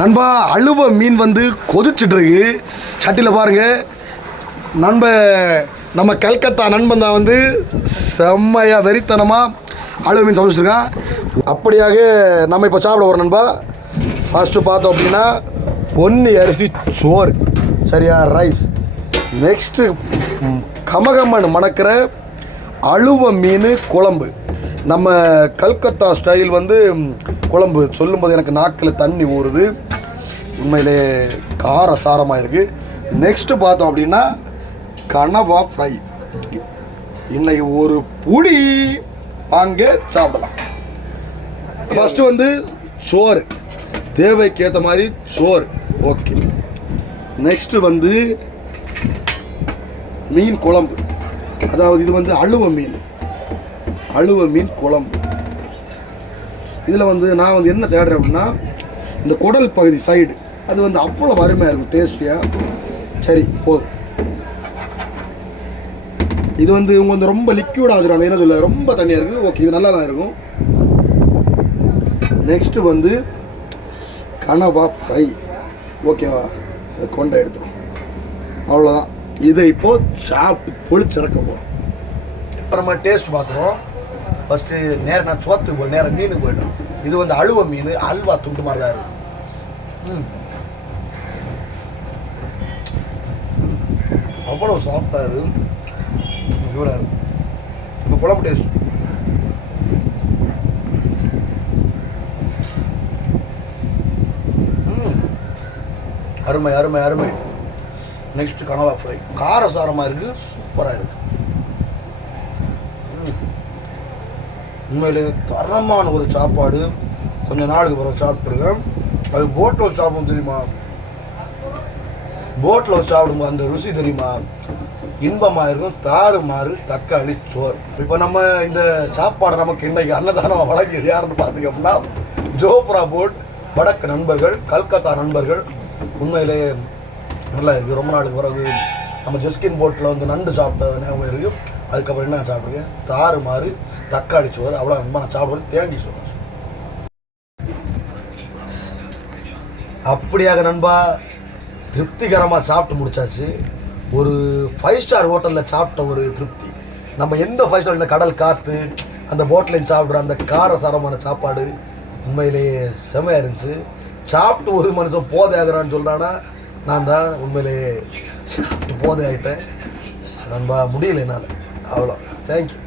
நண்பா அழுவ மீன் வந்து கொதிச்சிட்டு சட்டியில் பாருங்கள் நண்ப நம்ம கல்கத்தா நண்பன் தான் வந்து செம்மையாக வெறித்தனமாக அழுவ மீன் சமைச்சிருக்கான் அப்படியாக நம்ம இப்போ சாப்பிட போகிறோம் நண்பா. ஃபஸ்ட்டு பார்த்தோம் அப்படின்னா பொன்னி அரிசி சோறு சரியா? ரைஸ் நெக்ஸ்ட்டு கமகமன் மணக்கிற அழுவ மீன் குழம்பு. நம்ம கல்கத்தா ஸ்டைல் வந்து குழம்பு. சொல்லும்போது எனக்கு நாக்கில் தண்ணி ஊறுது. உண்மையிலே கார சாரமாக இருக்குது நெக்ஸ்ட்டு பார்த்தோம் அப்படின்னா கனவா ஃப்ரை இன்னைக்கு ஒரு புடி. வாங்க சாப்பிடலாம். ஃபஸ்ட்டு வந்து சோறு. தேவைக்கு ஏற்ற மாதிரி சோறு. ஓகே நெக்ஸ்ட்டு வந்து மீன் குழம்பு. அதாவது இது வந்து அழுவ மீன். அழுவ மீன் குழம்பு இதில் வந்து நான் வந்து என்ன தேடுறேன் அப்படின்னா இந்த குடல் பகுதி சைடு அது வந்து அவ்வளோ அருமையாக இருக்கும் டேஸ்டியாக சரி போதும். இது வந்து இவங்க வந்து ரொம்ப லிக்யூடாக வச்சுருக்காங்க என்ன சொல்ல ரொம்ப தண்ணியாக இருக்குது ஓகே இது நல்லா தான் இருக்கும். நெக்ஸ்ட்டு வந்து கனவா ஃப்ரை ஓகேவா கொண்டை எடுத்தோம் அவ்வளோதான் இதை இப்போது சாப்பிட்டு பொழிச்சிறக்க போகிறோம் அப்புறமா டேஸ்ட் பார்த்துருவோம். ஃபஸ்ட்டு நேரம் நான் சோத்துக்கு போய் நேரம் மீனுக்கு போயிட்டோம் இது வந்து அழுவ மீன் அல்வா துண்டு மாதிரி தான் இருக்கும் ம். ம். அவ்வளோ சாஃப்டாக இருக்கும் சூடாக இருக்கும் இப்போ குழம்பு டேஸ்ட் ம். அருமை அருமை அருமை. நெக்ஸ்ட் கனவா ஃப்ரை காரசாரமாக இருக்குது சூப்பராக இருக்குது உண்மையிலே தரமான ஒரு சாப்பாடு. கொஞ்ச நாளுக்கு பிறகு சாப்பிட்ருக்கேன் அது போட்டில் வச்சு சாப்பிடும் தெரியுமா? போட்டில் வச்சு சாப்பிடும்போது அந்த ருசி தெரியுமா? இன்பமாக இருக்கும். தாறுமாறு தக்காளி சோறு. இப்போ நம்ம இந்த சாப்பாடை நமக்கு இன்னைக்கு அன்னதானம் வழங்கியது யாருன்னு பார்த்தீங்க அப்படின்னா ஜோப்ரா போட் வடக்கு நண்பர்கள் கல்கத்தா நண்பர்கள். உண்மையிலே நல்லா இருக்குது ரொம்ப நாளுக்கு பிறகு நம்ம ஜெஸ்கின் போட்டில் வந்து நண்டு சாப்பிட்ட ஞாபகம் இருக்குது அதுக்கப்புறம் என்ன தார் மாறு தக்காளி சோறு அவ்வளோ ரொம்ப நான் சாப்பிட்றது தேங்கி சோறு அப்படியாக நண்பா திருப்திகரமாக சாப்பிட்டு முடிச்சாச்சு. ஒரு ஃபைவ் ஸ்டார் ஹோட்டலில் சாப்பிட்ட ஒரு திருப்தி. நம்ம எந்த ஃபைவ் ஸ்டார் இந்த கடல் காற்று அந்த போட்லையும் சாப்பிட்ற அந்த காரசாரமான சாப்பாடு உண்மையிலேயே செமையாக இருந்துச்சு. சாப்பிட்டு ஒரு மனுஷன் போதையாகிறான்னு சொல்கிறான்னா நான் தான் உண்மையிலேயே சாப்பிட்டு போதை ஆகிட்டேன் நண்பா முடியல என்னால். அவ்வளோ தேங்க்யூ